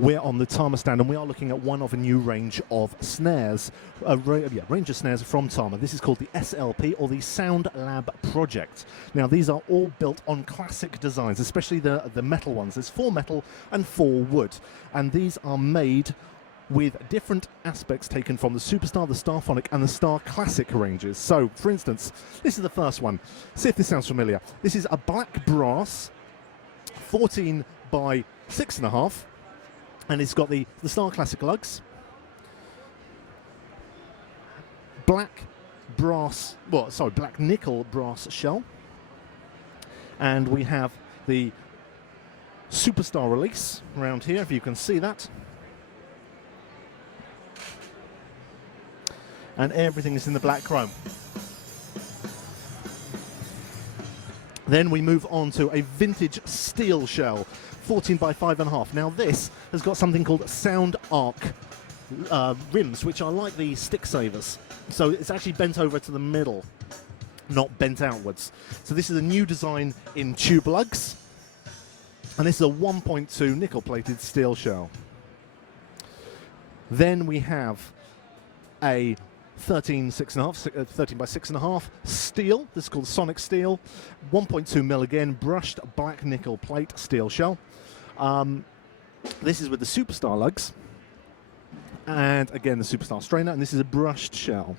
We're on the Tama stand and we are looking at one of a new range of snares, range of snares from Tama. This is called the SLP, or the Sound Lab Project. Now these are all built on classic designs, especially the metal ones. There's 4 metal and 4 wood, and these are made with different aspects taken from the Superstar, the Starphonic and the Star Classic ranges. So for instance, this is the first one. See if this sounds familiar. This is a black brass 14 by 6.5, and it's got the Star Classic lugs, black nickel brass shell, and we have the Superstar release around here, if you can see that. And everything is in the black chrome. Then we move on to a vintage steel shell, 14 by 5.5. Now this has got something called sound arc rims, which are like the stick savers. So it's actually bent over to the middle, not bent outwards. So this is a new design in tube lugs, and this is a 1.2 nickel-plated steel shell. Then we have a 13 by 6.5 steel. This is called Sonic Steel, 1.2 mil again, brushed black nickel plate steel shell. This is with the Superstar lugs, and again the Superstar strainer, and this is a brushed shell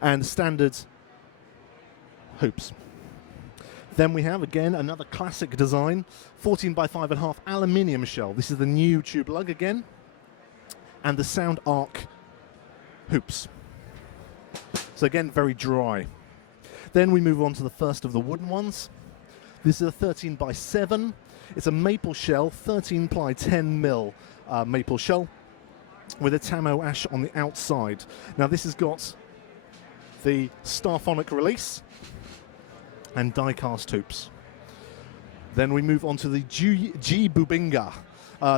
and standard hoops. Then we have again another classic design, 14 by 5.5 aluminium shell. This is the new tube lug again, and the Sound Arc hoops. So again, very dry. Then we move on to the first of the wooden ones. This is a 13 by 7. It's a maple shell, 13 ply 10 mil maple shell with a Tama ash on the outside. Now this has got the Starphonic release and die-cast hoops. Then we move on to the G Bubinga.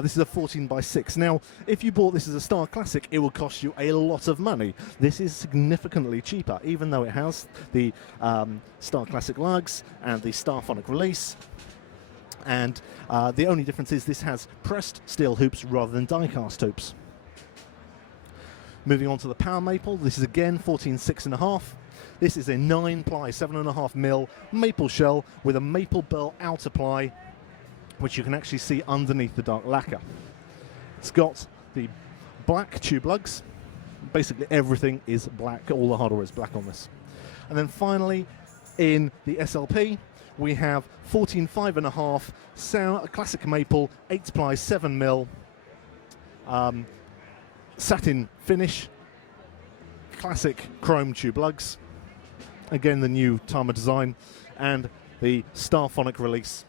This is a 14 by 6. Now, if you bought this as a Star Classic, it will cost you a lot of money. This is significantly cheaper, even though it has the Star Classic lugs and the Starphonic release. And the only difference is this has pressed steel hoops rather than die-cast hoops. Moving on to the Power Maple, this is again 14 6.5. This is a 9 ply 7.5 mil maple shell with a maple burl outer ply, which you can actually see underneath the dark lacquer. It's got the black tube lugs. Basically everything is black, all the hardware is black on this. And then finally, in the SLP, we have 14 5.5 classic maple, 8 ply 7 mil, satin finish, classic chrome tube lugs. Again, the new Tama design, and the Starphonic release.